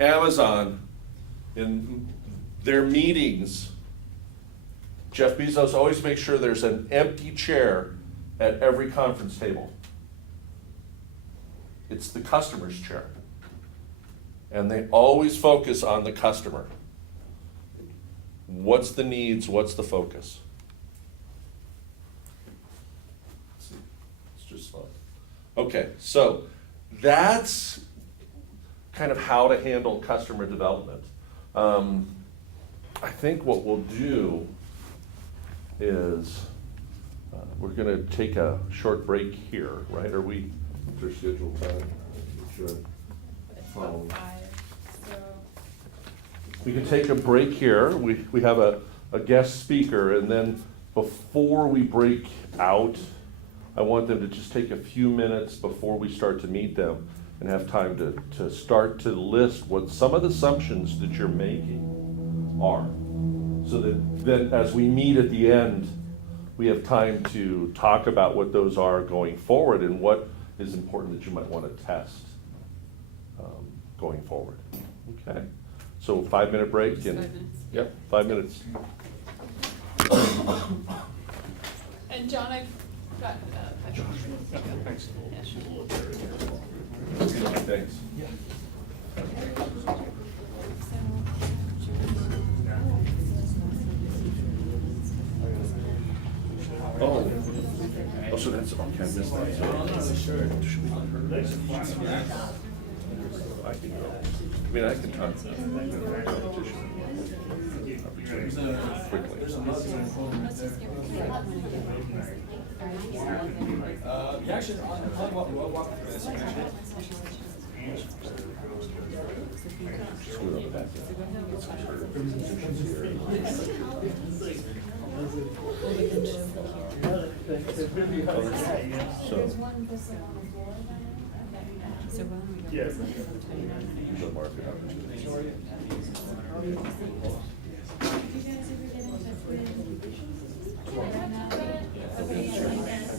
Amazon, in their meetings, Jeff Bezos always makes sure there's an empty chair at every conference table. It's the customer's chair. And they always focus on the customer. What's the needs, what's the focus? Let's see, it's just slow. Okay, so that's kind of how to handle customer development. I think what we'll do is we're gonna take a short break here, right? Are we, what's our scheduled time? It's about 5, so. We can take a break here. We have a guest speaker, and then before we break out, I want them to just take a few minutes before we start to meet them and have time to start to list what some of the assumptions that you're making are. So that as we meet at the end, we have time to talk about what those are going forward and what is important that you might want to test going forward. Okay? So 5-minute break. Just And 5 minutes. Yep, 5 minutes. And John, I've got, Thanks. yeah, sure. Thanks. Oh, so that's, okay, I missed that. Sure. Should we let her? I can go. I mean, I can talk to the competition. Quickly. Actually, we'll walk through this. Screw up that. So why don't we go? Yes. The market opportunity.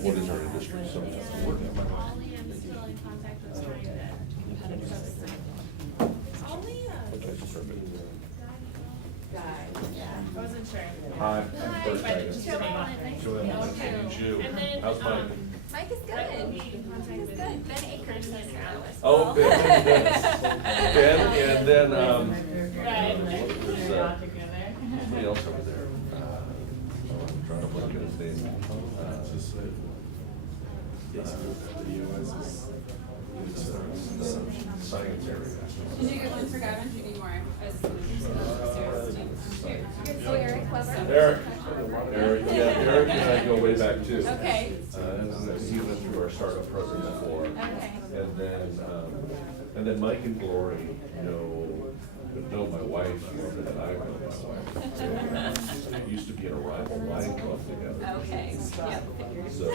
What is our industry? So Only I'm still in contact with trying to. Only I wasn't sure. Hi, I'm first. But Joanne, nice to meet you. And then, How's Mike? Mike is good. Mike is good. Ben Akers is now. Oh, Ben, Ben, and then, Right. there's, somebody else over there. I'm trying to look at his name. Science area. Did you get one for Gavin? Do you need more? Oh, Eric Weber. Eric, yeah, Eric and I go way back too. Okay. And then he went through our startup program before. Okay. And then Mike and Glory know my wife, and I know my wife. We used to be in a rival wine club together. Okay, yeah, figured. So,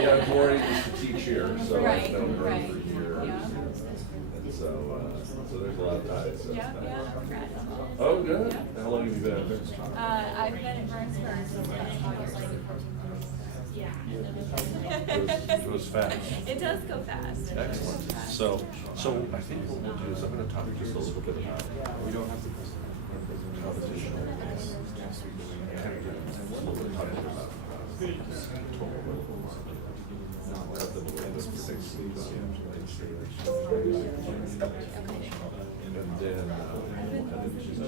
yeah, Glory used to teach here, so I've Right, known her right, for years. yeah. And so there's a lot of ties. So. Yeah, yeah. Oh, good. How long have you been out there? I've been at Burnsburg since last year. It was fast. It does go fast. Excellent. So I think what we'll do is I'm going to talk just a little bit about We don't have to. competition. Kind of get a little bit talking about total roles. Let them look at this for next week. And then just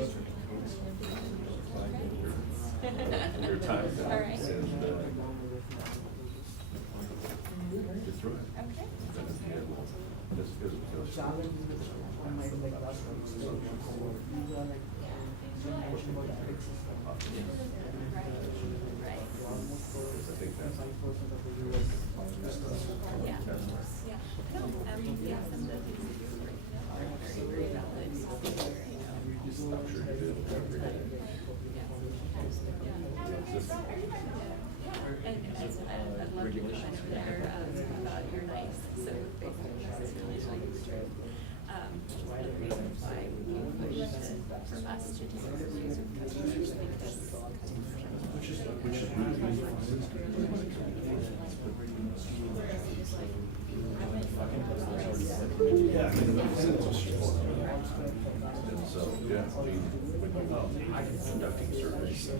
your time. All right. And get through it. Okay. Yeah. Yeah. No, yeah, some of the things that you're working on are very, very valid. I'm sure you do every day. And I'd love your comment over there about you're nice, so basically this is really like the truth. One of the reasons why we push for us to do interviews with customers because Which is really Yeah. And so, yeah, I mean, when you're conducting surveys,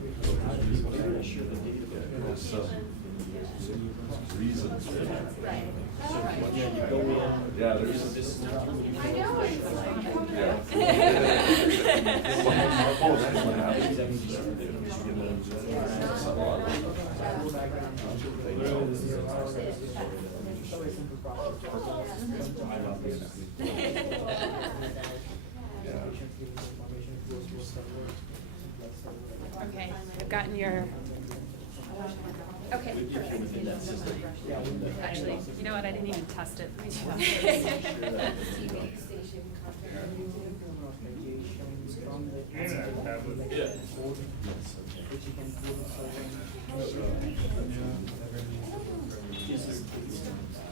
there's some reasons for that. Yeah, there's. I know, it's like, Yeah. Oh, that's what happens. It's a lot of stuff. okay, I've gotten your, okay, perfect. Actually, you know what, I didn't even test it. Let me do that.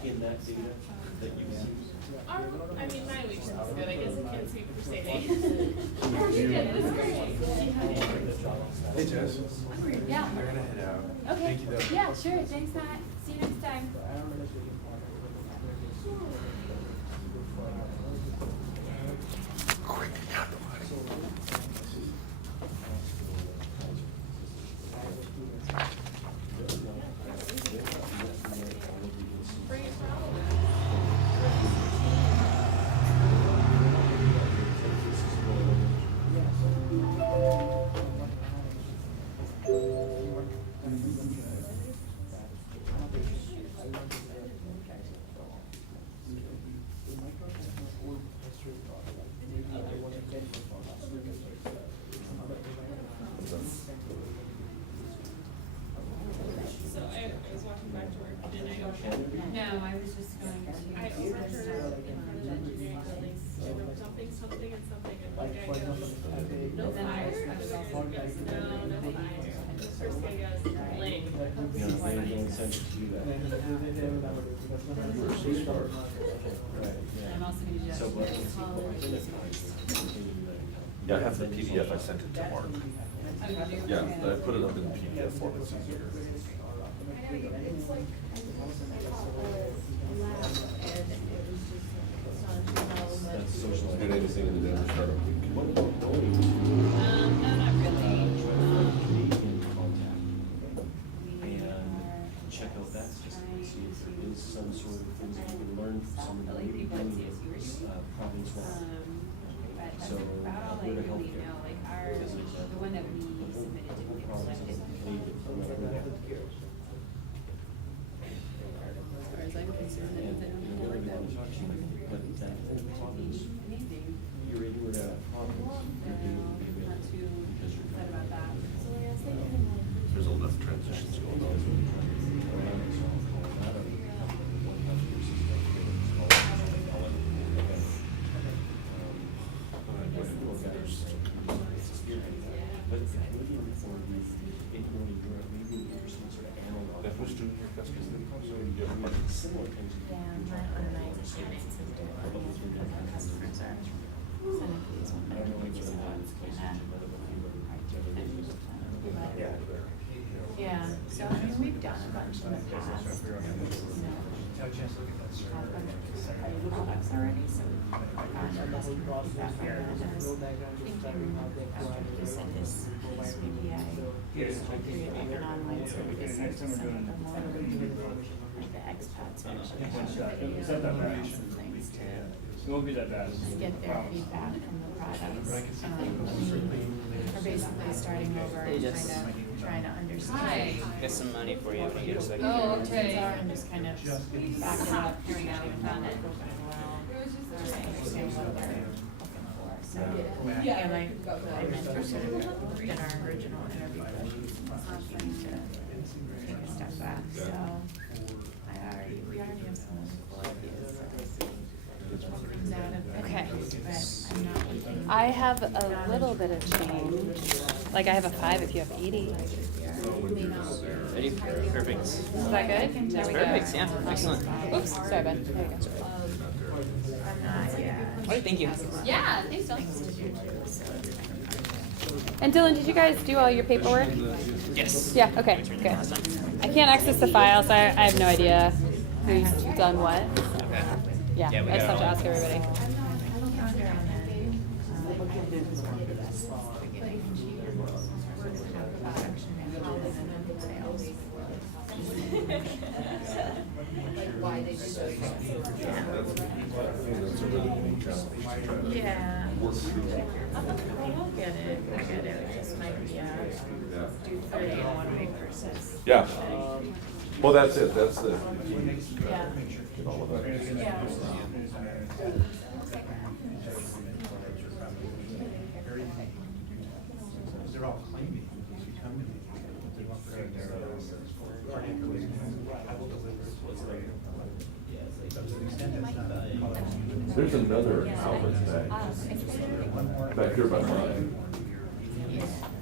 In that data that you see. I mean, my week's good. I guess I can't speak for Sadie. It's great. Hey, Jess. Yeah. They're gonna head out. Okay, Thank you, though. yeah, sure, thanks, Matt. See you next time. So I was walking back to work and I overheard, No, I was just going to. I overheard in front of the engineering buildings, they were something, something and something, and one guy goes, no fire? The other guy goes, no, no fire. The first guy goes, lake. You know, they don't send it to you that. We're so smart. Right, I'm also gonna do that. So, but. Yeah, I have the PDF, I sent it to Mark. Yeah, I put it up in PDF form, it's easier. That's social. Did anything in the Denver startup week? No, not really. Canadian contact. And check out that system, see if there is some sort of things that you can learn from some of the leading province wide. But that's So, about all I Alberta really Healthcare. know, like our, the one that we submitted to get selected. As far as I'm concerned, I don't know like that. But that whole province, you're able to province, you're doing maybe Not too because you're upset about that. There's enough transitions going on. But Canadian reform, in Northern Europe, maybe in Europe, some sort of analog. That was doing your customers. Similar things. Yeah, my online experience is doing what our customers are sending these one. I don't know which one that is, places you know, Yeah, so I mean, we've done a bunch in the past, you know, have products already, so we've gotten a lot of feedback from that. And I was thinking after you sent this VDI, create like an online service and to some of the more, like the expats who actually have videos and things to It won't be that bad. just get their feedback from the products. We're basically starting over and trying to understand. Get some money for you when you get a second. Oh, okay. And just kind of back it up, hearing out and done it. Understand what they're looking for, so. And I mentioned sort of in our original interview questions, something to take a step back, so. We already have some cool ideas, so we'll see what comes out of it. Okay. But I'm not looking. I have a little bit of change. Like I have a 5 if you have 80. Ready? Perfect. Is that good? There we go. Perfect, yeah, excellent. Oops, sorry, bud. There you go. I'm not yet. All right, thank you. Yeah, thanks, Dylan. Things to do too, so. And Dylan, did you guys do all your paperwork? Yes. Yeah, okay, good. I can't access the file, so I have no idea who's done what. Okay. Yeah, Yeah, we I just got have it to all. ask everybody. Yeah. I'll get it. I get it. It just might be, do 30 in 1 week versus. Yeah. Well, that's it, that's the, Yeah. all of that. Yeah. They're all claiming if you come to me, they want to There's another outlet back here by mine.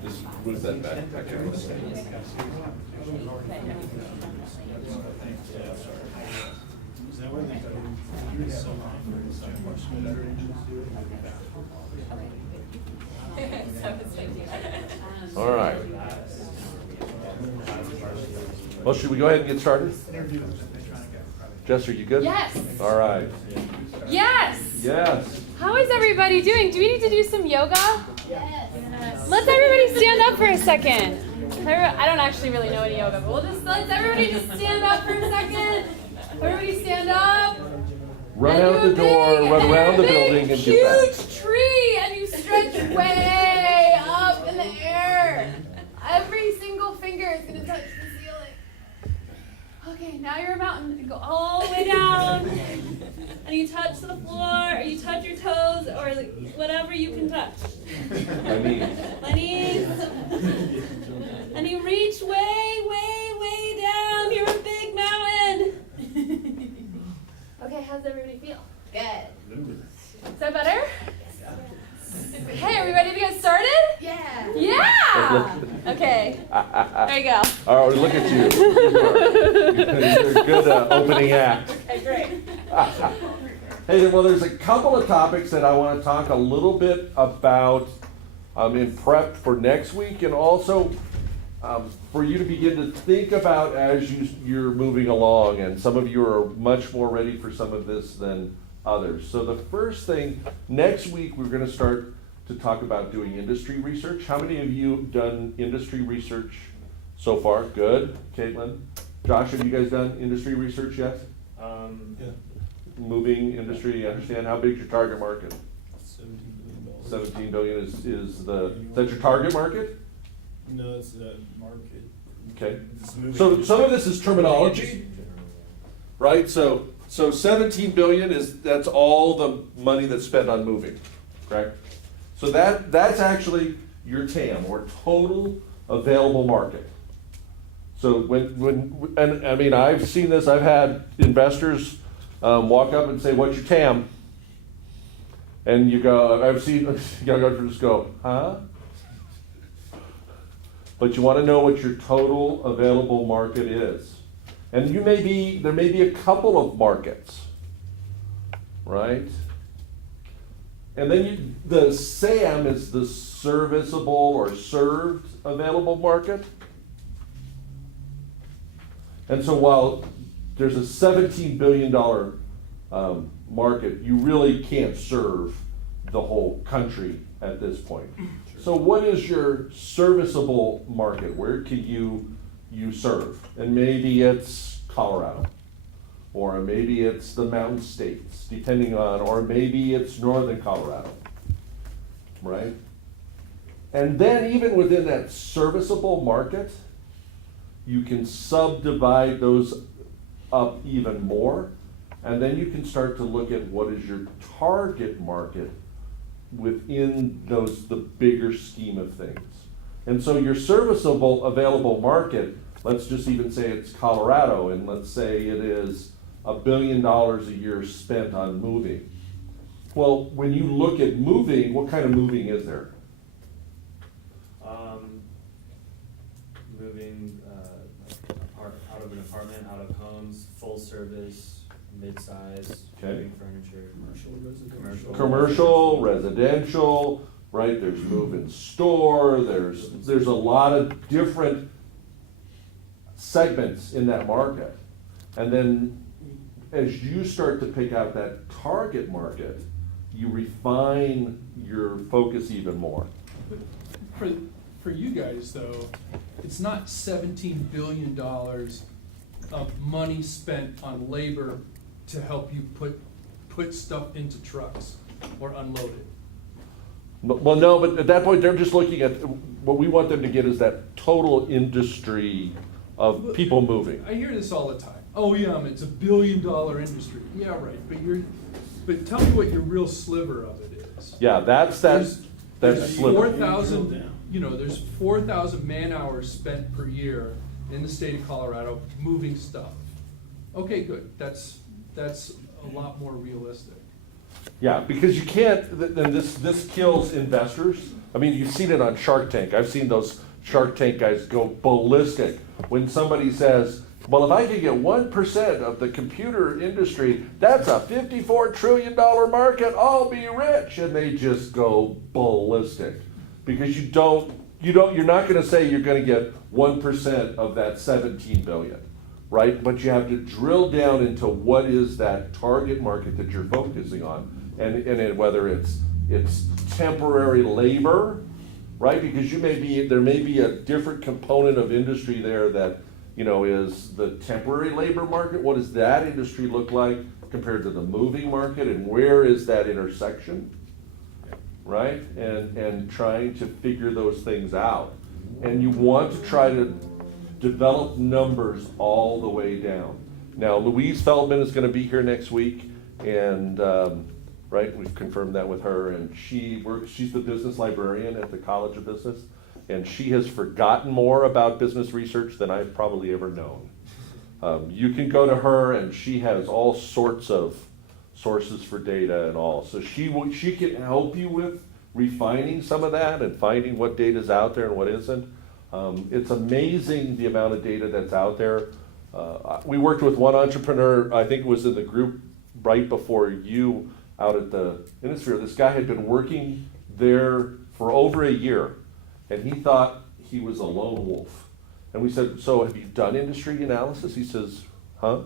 Just move that back here. All right. Well, should we go ahead and get started? Jess, are you good? Yes. All right. Yes. Yes. How is everybody doing? Do we need to do some yoga? Yes. Let's everybody stand up for a second. I don't actually really know any yoga, but let's everybody just stand up for a second. Everybody stand up. Run And out do the a door, big- run and around the a big, building and get back. Huge tree, and you stretch way up in the air. Every single finger is gonna touch the ceiling. Okay, now you're a mountain. You go all the way down, and you touch the floor, or you touch your toes, or whatever you can touch. My knees. My knees. And you reach way, way, way down. You're a big mountain. Okay, how's everybody feel? Good. Is that better? Hey, are we ready to get started? Yeah. Yeah! Okay, there you go. All right, look at you. You're a good opening act. Okay, great. Hey, well, there's a couple of topics that I want to talk a little bit about in prep for next week, and also for you to begin to think about as you're moving along. And some of you are much more ready for some of this than others. So the first thing, next week we're going to start to talk about doing industry research. How many of you have done industry research so far? Good. Caitlin? Josh, have you guys done industry research yet? Yeah. Moving industry, you understand how big is your target market? $17 billion. 17 billion is that your target market? No, it's a market. Okay. It's moving. So some of this is terminology, right? So 17 billion that's all the money that's spent on moving, correct? So that's actually your TAM, or total available market. So and I mean, I've seen this. I've had investors walk up and say, "What's your TAM?" And you go, I've seen young entrepreneurs go, "Huh?" But you want to know what your total available market is. And there may be a couple of markets, right? And then the SAM is the serviceable or served available market. And so while there's a $17 billion market, you really can't serve the whole country at this point. So what is your serviceable market? Where can you serve? And maybe it's Colorado, or maybe it's the mountain states, depending on, or maybe it's northern Colorado, right? And then even within that serviceable market, you can subdivide those up even more, and then you can start to look at what is your target market within the bigger scheme of things. And so your serviceable available market, let's just even say it's Colorado, and let's say it is $1 billion a year spent on moving. Well, when you look at moving, what kind of moving is there? Moving out of an apartment, out of homes, full service, mid-size, Okay. moving furniture, Commercial, residential, right? There's move in store, there's a lot of different segments in that market. And as you start to pick out that target market, you refine your focus even more. For you guys though, it's not $17 billion of money spent on labor to help you put stuff into trucks or unload it. Well, no, but at that point, they're just looking at, what we want them to get is that total industry of people moving. I hear this all the time. Oh yeah, it's $1 billion industry. Yeah, right, but tell me what your real sliver of it is. Yeah, that's There's sliver. 4,000, there's 4,000 man-hours spent per year in the state of Colorado moving stuff. Okay, good, that's a lot more realistic. Yeah, because you can't, then this kills investors. I mean, you've seen it on Shark Tank. I've seen those Shark Tank guys go ballistic when somebody says, well, if I could get 1% of the computer industry, that's a $54 trillion market, I'll be rich. And they just go ballistic. Because you're not gonna say you're gonna get 1% of that 17 billion, right? But you have to drill down into what is that target market that you're focusing on. And whether it's temporary labor, right? Because there may be a different component of industry there that, is the temporary labor market. What does that industry look like compared to the moving market, and where is that intersection, right? And trying to figure those things out. And you want to try to develop numbers all the way down. Now, Louise Feldman is going to be here next week, and right, we've confirmed that with her, and she's the business librarian at the College of Business, and she has forgotten more about business research than I've probably ever known. You can go to her, and she has all sorts of sources for data and all, so she can help you with refining some of that and finding what data's out there and what isn't. It's amazing the amount of data that's out there. We worked with one entrepreneur, I think it was in the group right before you, out at the Innisphere. This guy had been working there for over a year, and he thought he was a lone wolf. And we said, so have you done industry analysis? He says, huh?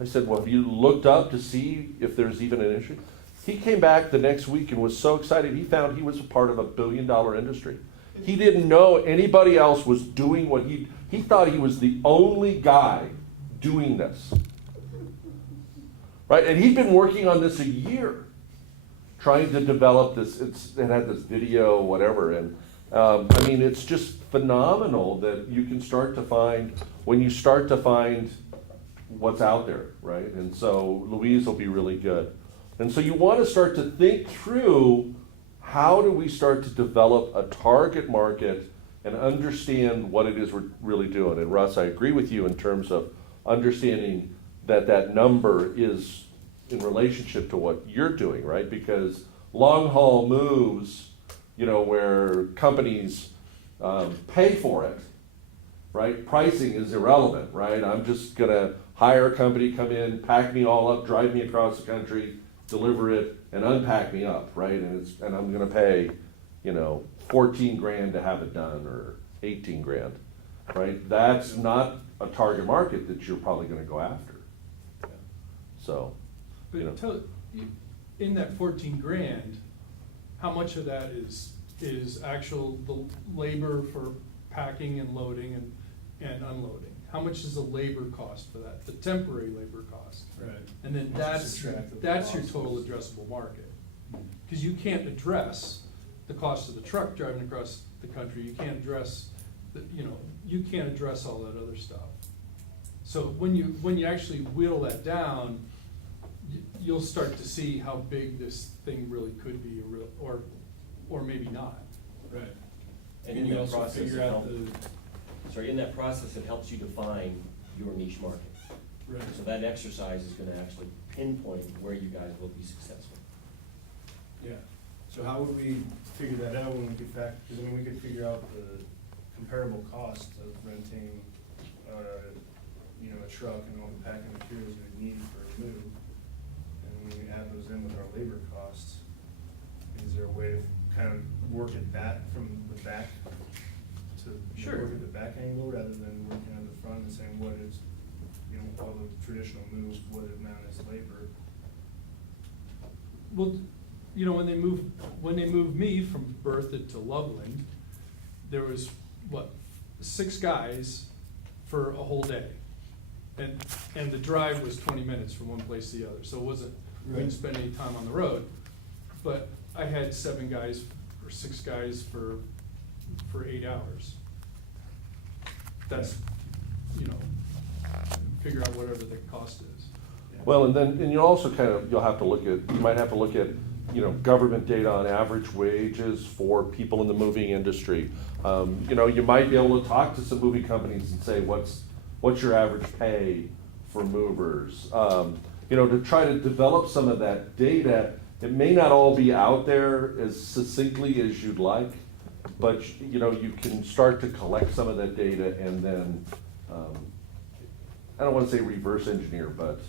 I said, well, have you looked up to see if there's even an industry? He came back the next week and was so excited. He found he was a part of $1 billion industry. He didn't know anybody else was doing what he thought he was the only guy doing this. Right, and he'd been working on this a year, trying to develop this. It had this video, whatever, and I mean, it's just phenomenal that you can start to find, when you start to find what's out there, right? And so Louise will be really good. And so you want to start to think through, how do we start to develop a target market and understand what it is we're really doing? And Russ, I agree with you in terms of understanding that number is in relationship to what you're doing, right? Because long haul moves, where companies pay for it, right? Pricing is irrelevant, right? I'm just gonna hire a company, come in, pack me all up, drive me across the country, deliver it, and unpack me up, right? And I'm gonna pay, 14 grand to have it done, or 18 grand, right? That's not a target market that you're probably gonna go after. So, But in that 14 grand, how much of that is actual the labor for packing and loading and unloading? How much is the labor cost for that, the temporary labor cost? Right. And then that's your total addressable market. Because you can't address the cost of the truck driving across the country. You can't address you can't address all that other stuff. So when you actually whittle that down, you'll start to see how big this thing really could be, or maybe not. Right. And And in you that also process, figure it out in that process, it helps you define your niche market. Right. So that exercise is gonna actually pinpoint where you guys will be successful. Yeah, so how would we figure that out when we could because we could figure out the comparable cost of renting, a truck and all the packing materials we would need for a move. And when we add those in with our labor costs, is there a way to kind of work at that from the back to Sure. work at the back angle rather than working at the front and saying what is you know, all the traditional moves would have meant as labor. Well, you know, when they moved me from Bertha to Loveland, there was, what, 6 guys for a whole day. And the drive was 20 minutes from one place to the other, so it wasn't, we didn't spend any time on the road. But I had 7 guys or 6 guys for 8 hours. That's, you know, figure out whatever the cost is. Well, and you also you'll have to look at, you might have to look at, you know, government data on average wages for people in the moving industry. You know, you might be able to talk to some moving companies and say, what's your average pay for movers? You know, to try to develop some of that data. It may not all be out there as succinctly as you'd like, but you know, you can start to collect some of that data and then, I don't want to say reverse engineer, but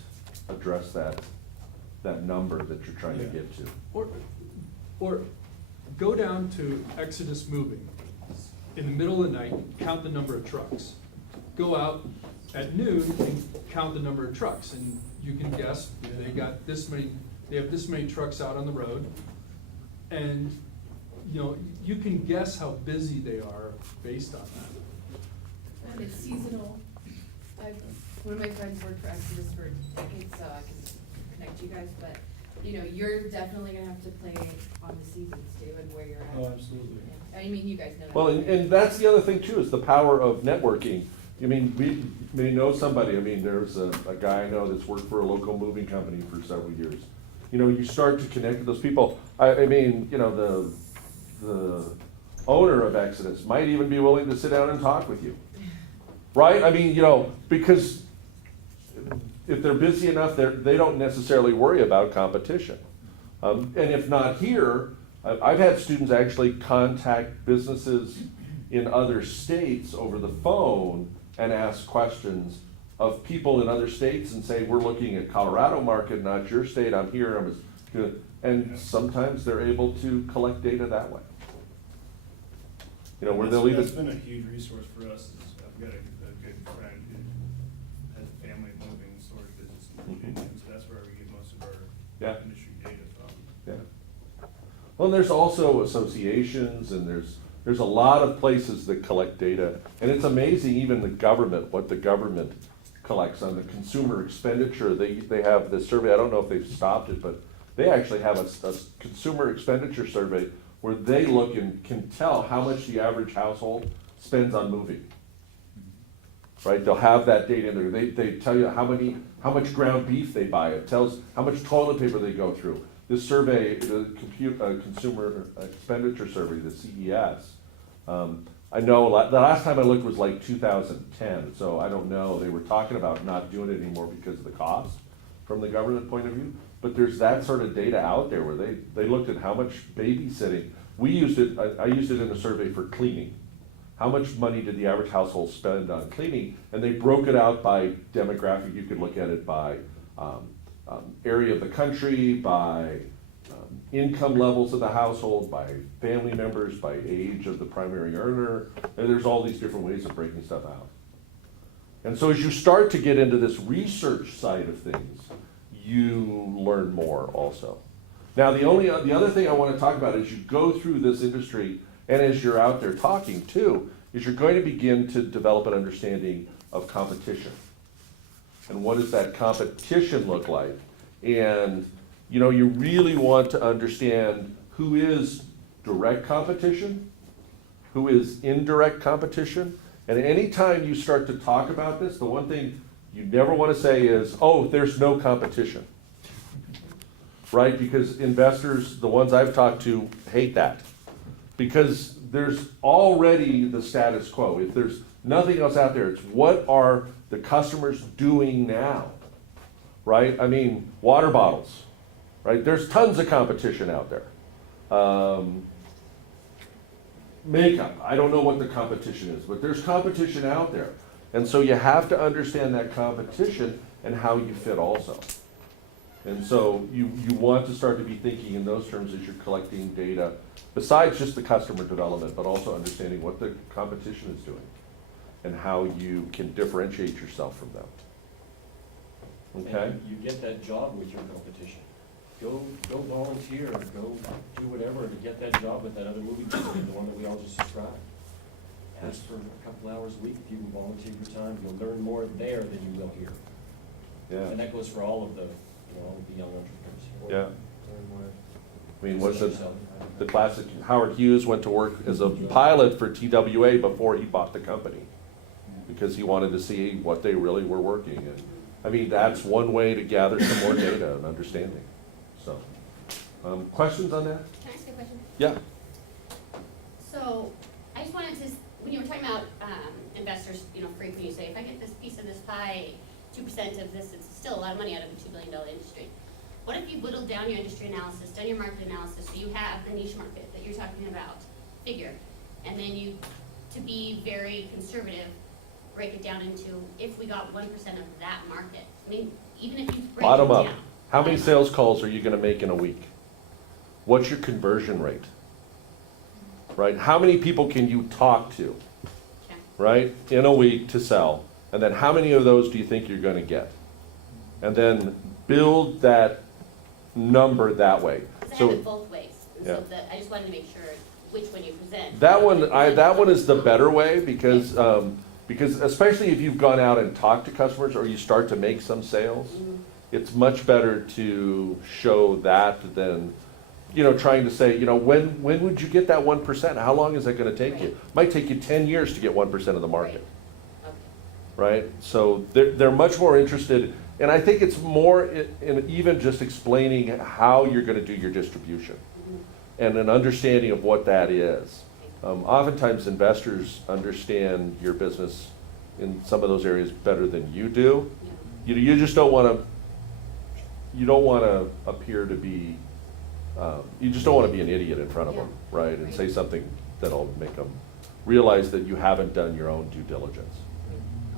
address that number that you're trying to get to. Or go down to Exodus Moving in the middle of the night, count the number of trucks. Go out at noon and count the number of trucks, and you can guess they have this many trucks out on the road, and you know, you can guess how busy they are based on that. And it's seasonal. One of my friends worked for Exodus for decades, so I can connect you guys, but, you know, you're definitely gonna have to play on the seasons too, and where you're at. Oh, absolutely. I mean, you guys know that. Well, and that's the other thing too, is the power of networking. I mean, we may know somebody, I mean, there's a guy I know that's worked for a local moving company for several years. You know, you start to connect with those people. I mean, you know, the owner of Exodus might even be willing to sit down and talk with you. Right? I mean, you know, because if they're busy enough, they don't necessarily worry about competition. And if not here, I've had students actually contact businesses in other states over the phone and ask questions of people in other states and say, we're looking at Colorado market, not your state, I'm here, and sometimes they're able to collect data that way. You know, where they'll even. That's been a huge resource for us. I've got a good friend who has a family moving storage business in Virginia, so that's where we get most of our industry data from. Yeah. Well, and there's also associations, and there's a lot of places that collect data, and it's amazing even the government, what the government collects on the consumer expenditure. They have this survey, I don't know if they've stopped it, but they actually have a consumer expenditure survey where they look and can tell how much the average household spends on moving. Right, they'll have that data in there. They tell you how much ground beef they buy. It tells how much toilet paper they go through. This survey, the consumer expenditure survey, the CES, I know the last time I looked was like 2010, so I don't know. They were talking about not doing it anymore because of the cost from the government point of view. But there's that sort of data out there where they looked at how much babysitting. We used it, I used it in a survey for cleaning. How much money did the average household spend on cleaning? And they broke it out by demographic. You could look at it by area of the country, by income levels of the household, by family members, by age of the primary earner. And there's all these different ways of breaking stuff out. And so as you start to get into this research side of things, you learn more also. Now the other thing I want to talk about as you go through this industry and as you're out there talking too, is you're going to begin to develop an understanding of competition. And what does that competition look like? And you know, you really want to understand who is direct competition, who is indirect competition. And anytime you start to talk about this, the one thing you never want to say is, oh, there's no competition. Right? Because investors, the ones I've talked to, hate that. Because there's already the status quo. If there's nothing else out there, it's what are the customers doing now? Right? I mean, water bottles. Right? There's tons of competition out there. Makeup. I don't know what the competition is, but there's competition out there. And so you have to understand that competition and how you fit also. And so you want to start to be thinking in those terms as you're collecting data, besides just the customer development, but also understanding what the competition is doing and how you can differentiate yourself from them. Okay? And you get that job with your competition. Go volunteer, go do whatever to get that job with that other movie company, the one that we all just described. Ask for a couple hours a week, if you can volunteer your time, you'll learn more there than you will here. Yeah. And that goes for all of the, all of the young entrepreneurs here. Yeah. Learn more. I mean, what's Yourself. the classic, Howard Hughes went to work as a pilot for TWA before he bought the company, because he wanted to see what they really were working. And I mean, that's one way to gather some more data and understanding. So, questions on that? Can I ask you a question? Yeah. So, I just wanted to, when you were talking about investors, freak when you say, if I get this piece of this pie, 2% of this, it's still a lot of money out of a $2 billion industry. What if you whittled down your industry analysis, done your market analysis, so you have the niche market that you're talking about, figure, and then you, to be very conservative, break it down into, if we got 1% of that market, I mean, even if you break it Bottom down. up. How many bottom up. sales calls are you gonna make in a week? What's your conversion rate? Right? How many people can you talk to, Okay. right, in a week to sell? And then how many of those do you think you're gonna get? And then build that number that way. Because I So have it both ways, and Yeah. so I just wanted to make sure which one you present. that one is the better way, because especially if you've gone out and talked to customers or you start to make some sales, it's much better to show that than, trying to say, when would you get that 1%? How long is that gonna take you? Might take you 10 years to get 1% of the market, Okay. right? So they're much more interested, and I think it's more in even just explaining how you're gonna do your distribution and an understanding of what that is. Oftentimes investors understand your business in some of those areas better than you do. You just don't wanna appear to be, you just don't wanna be an idiot in front of them, right? And say something that'll make them realize that you haven't done your own due diligence.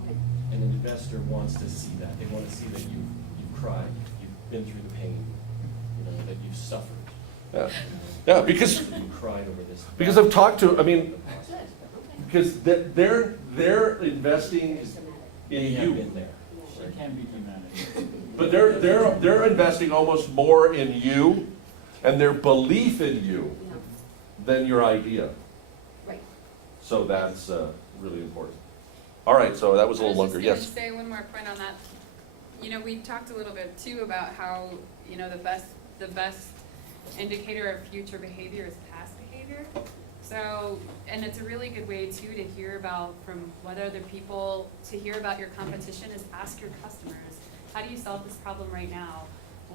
Okay. And an investor wants to see that. They want to see that you've cried, you've been through the pain, that you've suffered. Yeah, because You cried over this. I've talked to, I mean, Good, okay. because they're investing in They have you. been there. It can be humanity. But they're investing almost more in you and their belief in you Yeah. than your idea. Right. So that's really important. All right, so that was a little longer, I yes. was just gonna say one more point on that. We talked a little bit too about how, the best indicator of future behavior is past behavior. So, and it's a really good way too to hear about from what other people, to hear about your competition is ask your customers, how do you solve this problem right now?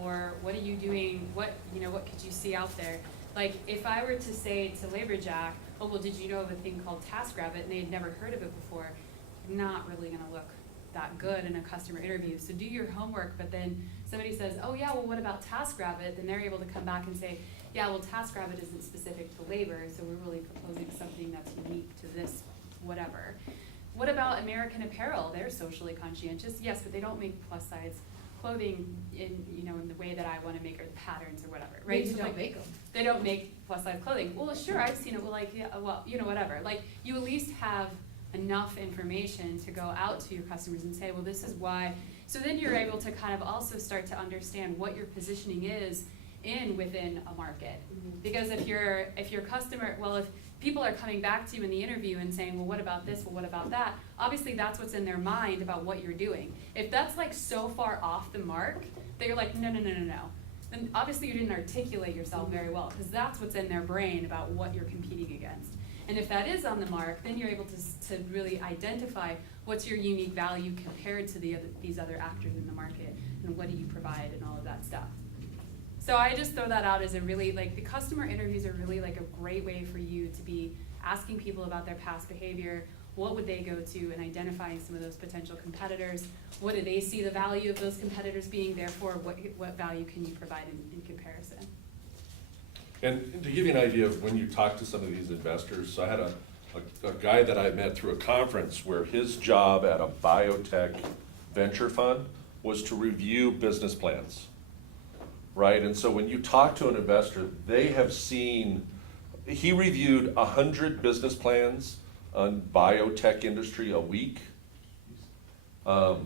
Or what are you doing, what could you see out there? Like, if I were to say to LaborJack, oh, well, did you know of a thing called TaskRabbit, and they had never heard of it before, not really gonna look that good in a customer interview. So do your homework, but then somebody says, oh yeah, well what about TaskRabbit? Then they're able to come back and say, yeah, well TaskRabbit isn't specific to labor, so we're really proposing something that's unique to this whatever. What about American Apparel? They're socially conscientious, yes, but they don't make plus size clothing in the way that I want to make, or the patterns or whatever, right? They So, don't make them. They don't make plus size clothing. Well, sure, I've seen it. Well, whatever. Like, you at least have enough information to go out to your customers and say, well, this is why. So then you're able to kind of also start to understand what your positioning is within a market. Because if your customer, well, if people are coming back to you in the interview and saying, well, what about this? Well, what about that? Obviously, that's what's in their mind about what you're doing. If that's like so far off the mark that you're like, no, then obviously you didn't articulate yourself very well, because that's what's in their brain about what you're competing against. And if that is on the mark, then you're able to really identify what's your unique value compared to these other actors in the market, and what do you provide and all of that stuff. So I just throw that out as a really, the customer interviews are really a great way for you to be asking people about their past behavior, what would they go to, and identifying some of those potential competitors. What do they see the value of those competitors being? Therefore, what value can you provide in comparison? And to give you an idea of when you talk to some of these investors, so I had a guy that I met through a conference where his job at a biotech venture fund was to review business plans, right? And so when you talk to an investor, they have seen, he reviewed 100 business plans on biotech industry a week. Yeah,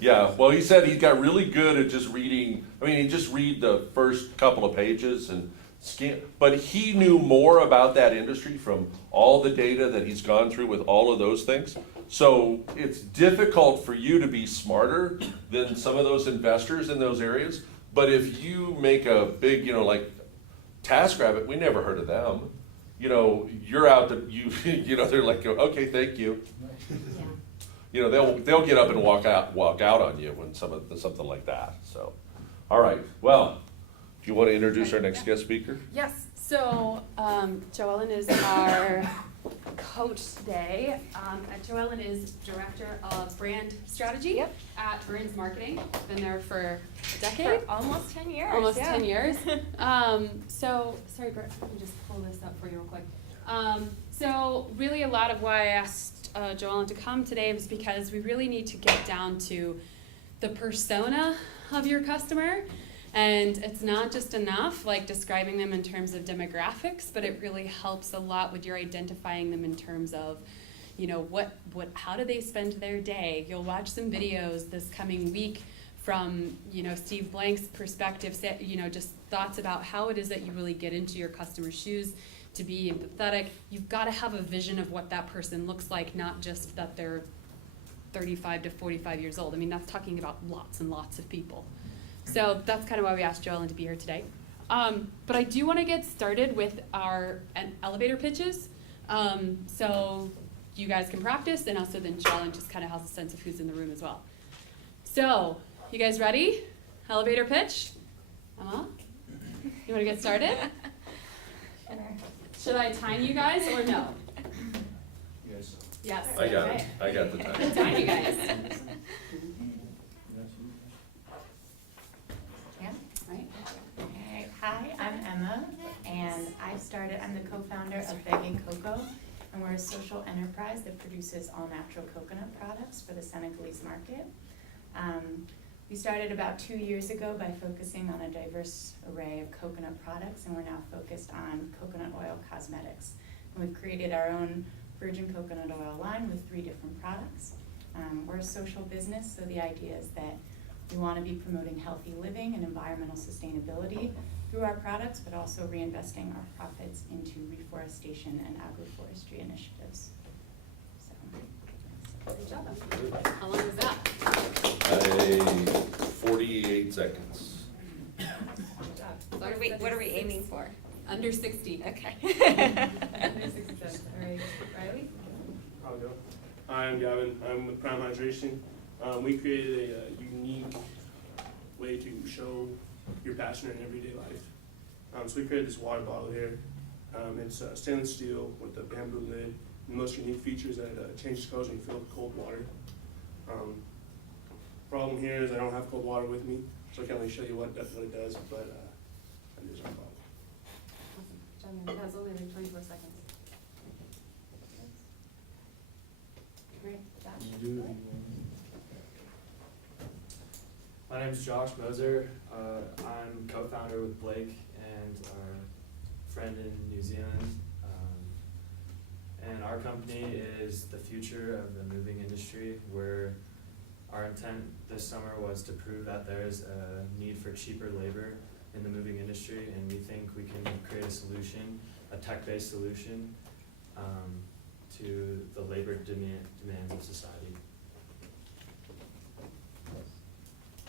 Yeah, well, he said he got really good at just reading, I mean, he just read the first couple of pages and scan, but he knew more about that industry from all the data that he's gone through with all of those things. So it's difficult for you to be smarter than some of those investors in those areas. But if you make a big, like TaskRabbit, we never heard of them. You're out to, they're like, okay, thank you. They'll get up and walk out on you when something like that. So, all right. Well, do you want to introduce our next guest speaker? Yes, so Joellen is our coach today. Joellen is Director of Brand Strategy at Burns Marketing. Been there for a decade? For almost 10 years. Almost yeah. 10 years. Sorry, Brett, let me just pull this up for you real quick. So really a lot of why I asked Joellen to come today was because we really need to get down to the persona of your customer. And it's not just enough like describing them in terms of demographics, but it really helps a lot with your identifying them in terms of, how do they spend their day? You'll watch some videos this coming week from, Steve Blank's perspective, just thoughts about how it is that you really get into your customer's shoes to be empathetic. You've got to have a vision of what that person looks like, not just that they're 35 to 45 years old. I mean, that's talking about lots and lots of people. So that's kind of why we asked Joellen to be here today. But I do want to get started with our elevator pitches. So you guys can practice, and also then Joellen just kind of has a sense of who's in the room as well. So, you guys ready? Elevator pitch? Emma? You want to get started? Sure. Should I time you guys or no? Yes. Yes. I got okay. it. I got the time. Time you guys. Yeah. Right. Okay. Hi, I'm Emma, and I'm the co-founder of Begging Cocoa, and we're a social enterprise that produces all-natural coconut products for the Senegalese market. We started about 2 years ago by focusing on a diverse array of coconut products, and we're now focused on coconut oil cosmetics. And we've created our own virgin coconut oil line with 3 different products. We're a social business, so the idea is that we want to be promoting healthy living and environmental sustainability through our products, but also reinvesting our profits into reforestation and agroforestry initiatives. So, Good job. How long was that? 48 seconds. what are we aiming for? Under 60. Okay. Under 60 seconds. All right. Riley? I'll go. Hi, I'm Gavin. I'm with Prime Hydration. We created a unique way to show your passion in everyday life. So we created this water bottle here. It's stainless steel with a bamboo lid. The most unique features that it changes colors when you fill it with cold water. Problem here is I don't have cold water with me, so I can't really show you what it does, but that is our problem. Awesome. That was only like 24 seconds. Great. Josh? My name's Josh Moser. I'm co-founder with Blake and our friend in New Zealand. And our company is the future of the moving industry, where our intent this summer was to prove that there is a need for cheaper labor in the moving industry, and we think we can create a solution, a tech-based solution, to the labor demands of society.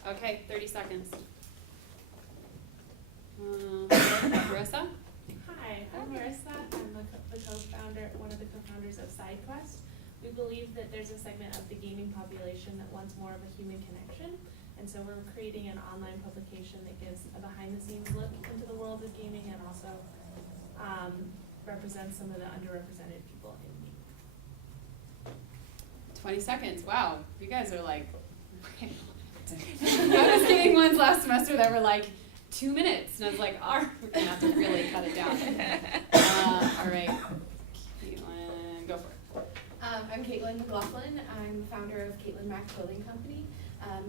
Okay, 30 seconds. Marissa? Hi, I'm Marissa. I'm one of the co-founders of SideQuest. We believe that there's a segment of the gaming population that wants more of a human connection, and so we're creating an online publication that gives a behind-the-scenes look into the world of gaming and also represents some of the underrepresented people in gaming. 20 seconds. Wow, you guys are like. I was getting ones last semester that were like 2 minutes, and I was like, we're gonna have to really cut it down. All right, Caitlin, go for it. I'm Caitlin McLaughlin. I'm founder of Caitlin Mac Clothing Company.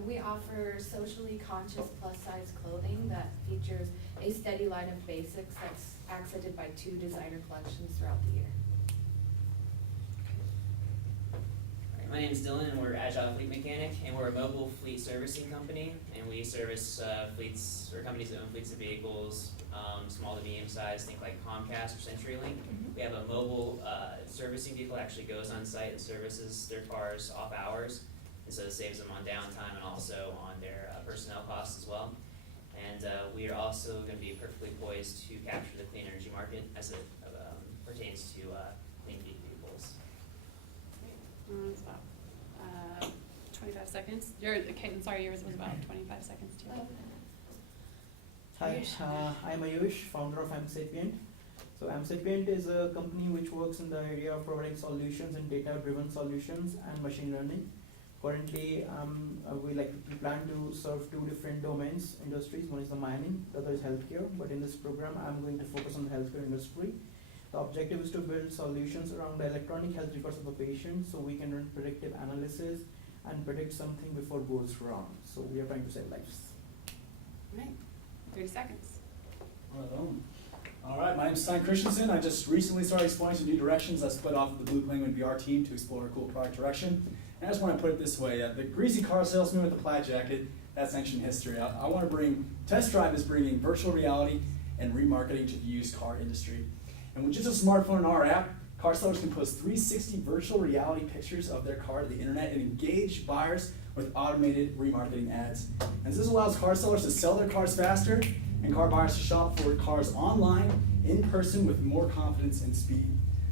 We offer socially conscious plus-size clothing that features a steady line of basics that's accented by 2 designer collections throughout the year. My name is Dylan, and we're Agile Fleet Mechanic, and we're a mobile fleet servicing company, and we service fleets or companies that own fleets of vehicles, small to medium size, think like Comcast or CenturyLink. We have a mobile servicing vehicle that actually goes on site and services their cars off hours, and so it saves them on downtime and also on their personnel costs as well. And we are also going to be perfectly poised to capture the clean energy market as it pertains to clean vehicles. It's about 25 seconds. Caitlin, sorry, yours was about 25 seconds too. Hi, I'm Ayush, founder of Amsapient. So Amsapient is a company which works in the area of providing solutions and data-driven solutions and machine learning. Currently, we plan to serve two different domains, industries. One is the mining, the other is healthcare. But in this program, I'm going to focus on the healthcare industry. The objective is to build solutions around the electronic health records of the patient so we can run predictive analysis and predict something before it goes wrong. So we are trying to save lives. Right, 30 seconds. All right, my name's Stein Christensen. I just recently started exploring some new directions. I split off of the Blue Penguin VR team to explore a cool product direction. And I just want to put it this way, the greasy car salesman with the plaid jacket, that's ancient history. I want to bring, Test Drive is bringing virtual reality and remarketing to the used car industry. And with just a smartphone and our app, car sellers can post 360 virtual reality pictures of their car to the internet and engage buyers with automated remarketing ads. And this allows car sellers to sell their cars faster and car buyers to shop for cars online, in person, with more confidence and speed.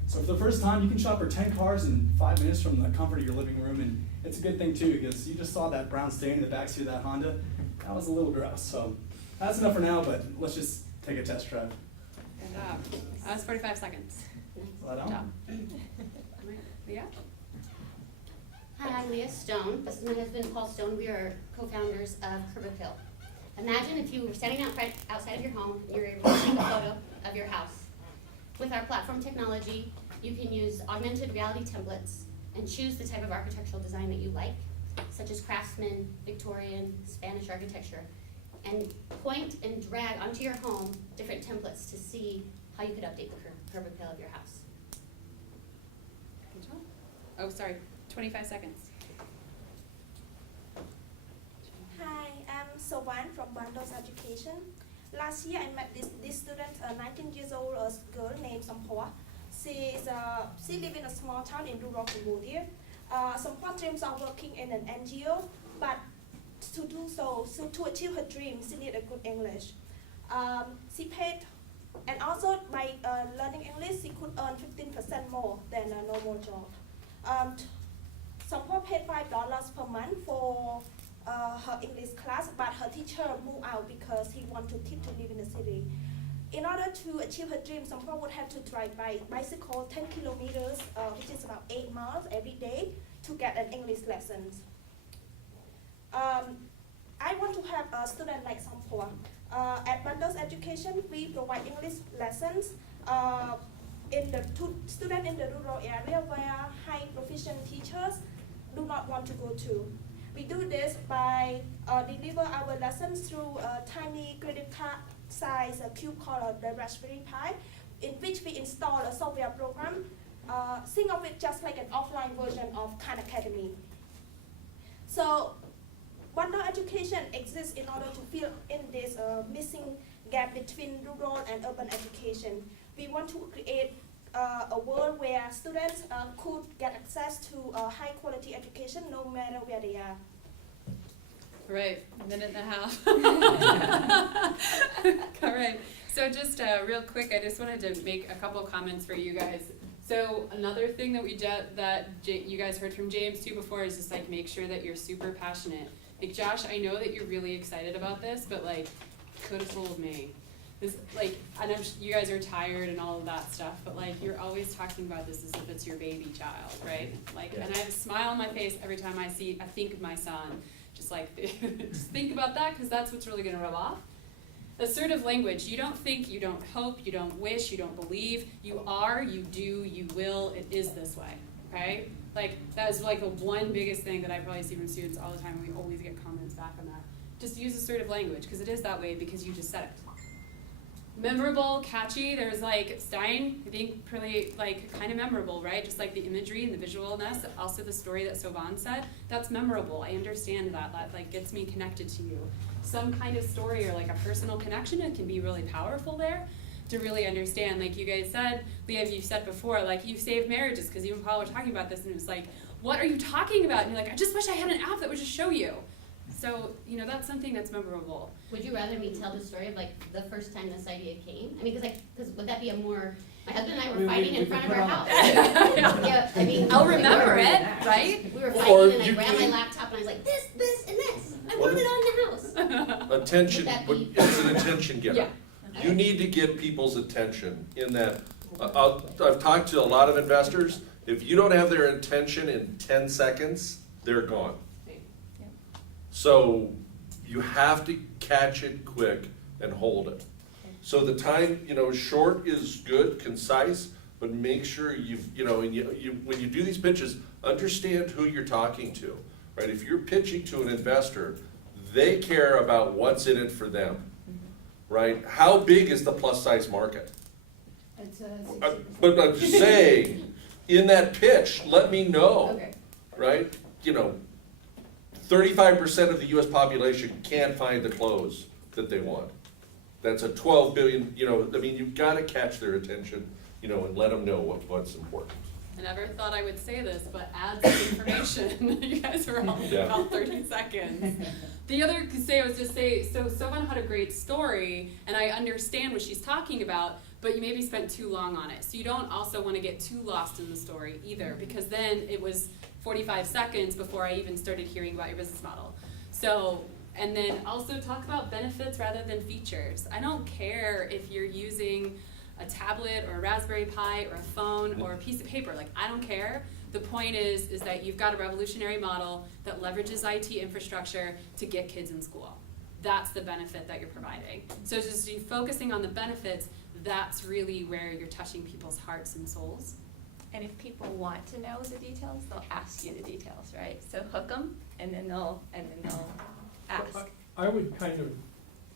So for the first time, you can shop for 10 cars in 5 minutes from the comfort of your living room, and it's a good thing too, because you just saw that brown stain in the backseat of that Honda. That was a little gross. So that's enough for now, but let's just take a test drive. Good job. That was 45 seconds. Right on. Good job. Leah? Hi, I'm Leah Stone. This is my husband, Paul Stone. We are co-founders of Curb Appeal. Imagine if you were standing outside of your home and you're able to take a photo of your house. With our platform technology, you can use augmented reality templates and choose the type of architectural design that you like, such as Craftsman, Victorian, Spanish architecture, and point and drag onto your home different templates to see how you could update the curb appeal of your house. Good job. Oh, sorry, 25 seconds. Hi, I'm Sowan from Bundles Education. Last year I met this student, a 19 years old girl named Sampua. She lives in a small town in rural Cambodia. Sampua dreams of working in an NGO, but to do so, to achieve her dream, she needs a good English. She paid, and also by learning English, she could earn 15% more than a normal job. Sampua paid $5 per month for her English class, but her teacher moved out because he wanted to live in the city. In order to achieve her dream, Sampua would have to drive by bicycle 10 kilometers, which is about 8 miles every day, to get an English lesson. I want to have a student like Sampua. At Bundles Education, we provide English lessons to students in the rural area where high proficient teachers do not want to go to. We do this by deliver our lessons through a tiny credit card size cube called the Raspberry Pi, in which we install a software program. Think of it just like an offline version of Khan Academy. So Bundle Education exists in order to fill in this missing gap between rural and urban education. We want to create a world where students could get access to high quality education no matter where they are. All right, a minute and a half. All right, so just real quick, I just wanted to make a couple comments for you guys. So another thing that you guys heard from James too before is just like make sure that you're super passionate. Like Josh, I know that you're really excited about this, but like, could have told me. This, like, I know you guys are tired and all of that stuff, but like, you're always talking about this as if it's your baby child, right? Like, and I have a smile on my face every time I think of my son. Just like, just think about that, because that's what's really gonna rub off. Assertive language, you don't think, you don't hope, you don't wish, you don't believe, you are, you do, you will, it is this way, okay? Like, that is like the one biggest thing that I probably see from students all the time, and we always get comments back on that. Just use assertive language, because it is that way because you just said it. Memorable, catchy. There's like Stein, I think pretty like kind of memorable, right? Just like the imagery and the visualness. Also the story that Sovan said, that's memorable. I understand that. That like gets me connected to you. Some kind of story or like a personal connection, it can be really powerful there to really understand. Like you guys said, Leah, you said before, like you saved marriages, because you and Paul were talking about this and it was like, what are you talking about? And you're like, I just wish I had an app that would just show you. So, you know, that's something that's memorable. Would you rather me tell the story of like the first time this idea came? I mean, because would that be a more, my husband and I were fighting in front of our house. Yeah, I mean. I'll remember it, right? We were Or fighting and I you grabbed my can- laptop and I was like, this, and this. I want it on the house. Attention, Would that but be- it's an attention getter. Yeah. You need to get people's attention in that, I've talked to a lot of investors, if you don't have their attention in 10 seconds, they're gone. So you have to catch it quick and hold it. So the time, you know, short is good, concise, but make sure when you do these pitches, understand who you're talking to, right? If you're pitching to an investor, they care about what's in it for them, right? How big is the plus size market? It's But I'm just saying, in that pitch, let me know, Okay. right? 35% of the US population can't find the clothes that they want. That's a 12 billion, I mean, you've gotta catch their attention, and let them know what's important. I never thought I would say this, but add some information. You guys are all Yeah. about 30 seconds. The other say was just say, so Sovan had a great story, and I understand what she's talking about, but you maybe spent too long on it. So you don't also want to get too lost in the story either, because then it was 45 seconds before I even started hearing about your business model. So, and then also talk about benefits rather than features. I don't care if you're using a tablet or a Raspberry Pi or a phone or a piece of paper. Like, I don't care. The point is that you've got a revolutionary model that leverages IT infrastructure to get kids in school. That's the benefit that you're providing. So just you focusing on the benefits, that's really where you're touching people's hearts and souls. And if people want to know the details, they'll ask you the details, right? So hook them, and then they'll ask. I would kind of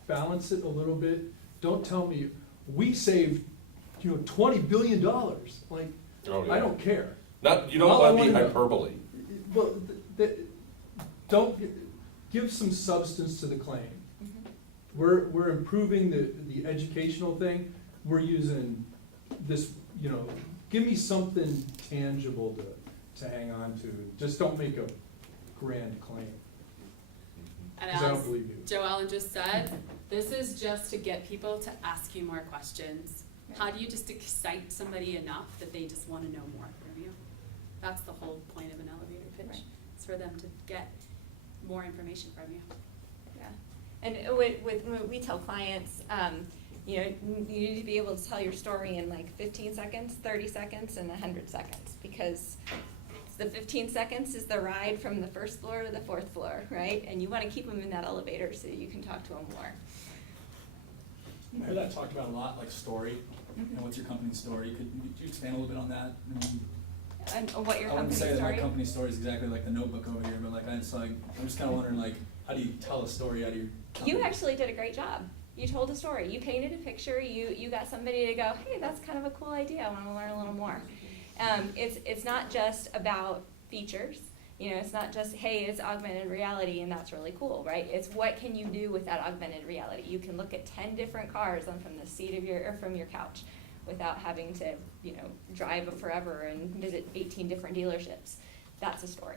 balance it a little bit. Don't tell me, we saved, $20 billion. Like, Oh, yeah. I don't care. You don't All I want to be wanna know- hyperbole. Well, don't, give some substance to the claim. We're improving the educational thing. We're using this, give me something tangible to hang on to. Just don't make a grand claim. And 'Cause I don't as believe you. Joe Allen just said, this is just to get people to ask you more questions. How do you just excite somebody enough that they just want to know more from you? That's the whole point of an elevator pitch. Right. It's for them to get more information from you. Yeah, and when we tell clients, you need to be able to tell your story in like 15 seconds, 30 seconds, and 100 seconds, because the 15 seconds is the ride from the first floor to the fourth floor, right? And you want to keep them in that elevator so you can talk to them more. I heard that talked about a lot, like story. What's your company's story? Could you expand a little bit on that? And what your I wouldn't company's say that my story? company's story is exactly like the Notebook over here, but like I'm just kind of wondering, like, how do you tell a story out of your company? You actually did a great job. You told a story. You painted a picture. You got somebody to go, hey, that's kind of a cool idea. I want to learn a little more. It's not just about features. It's not just, hey, it's augmented reality and that's really cool, right? It's what can you do with that augmented reality? You can look at 10 different cars from the seat of from your couch without having to, drive forever and visit 18 different dealerships. That's a story.